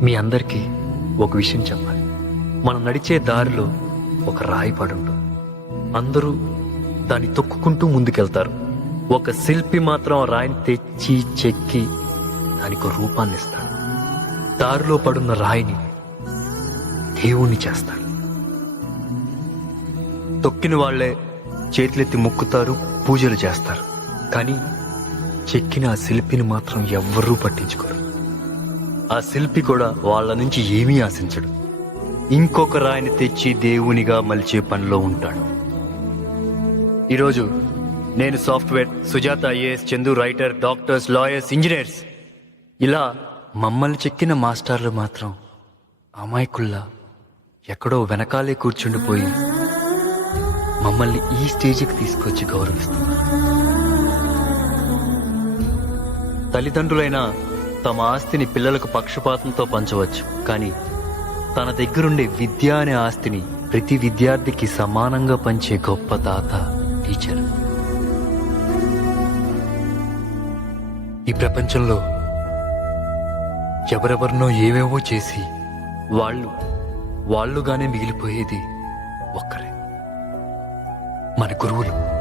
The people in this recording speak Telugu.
మీ అందరికీ ఒక విషయం చెప్పాలి. మనం నడిచే దారిలో ఒక రాయి పడి ఉంటుంది. అందరూ దాన్ని తొక్కుకుంటూ ముందుకెళ్తారు. ఒక శిల్పి మాత్రం ఆ రాయిని తెచ్చి చెక్కి దానికి ఒక రూపాన్ని ఇస్తాడు. దారిలో పడున్న రాయిని దేవుణ్ణి చేస్తాడు. తొక్కిన వాళ్లే చేతులెత్తి మొక్కుతారు, పూజలు చేస్తారు. కానీ చెక్కిన ఆ శిల్పిని మాత్రం ఎవ్వరూ పట్టించుకోరు. ఆ శిల్పి కూడా వాళ్ళ నుంచి ఏమీ ఆశించడు. ఇంకొక రాయిని తెచ్చి దేవునిగా మలిచే పనిలో ఉంటాడు. ఈరోజు నేను software, Sujatha IAS, Chandu writer, doctors, lawyers, engineers, ఇలా మమ్మల్ని చెక్కిన మాస్టర్లు మాత్రం అమాయకుల్లా ఎక్కడో వెనకాలే కూర్చుండిపోయి మమ్మల్ని ఈ స్టేజికి తీసుకొచ్చి గౌరవిస్తున్నారు. తల్లిదండ్రులైనా తమ ఆస్తిని పిల్లలకు పక్షపాతంతో పంచవచ్చు, కానీ తన దగ్గరుండే విద్య అనే ఆస్తిని ప్రతి విద్యార్థికి సమానంగా పంచే గొప్ప దాత టీచర్. ఈ ప్రపంచంలో ఎవరెవరినో ఏవేవో చేసి వాళ్ళుగానే మిగిలిపోయేది ఒక్కరే, మన గురువులు.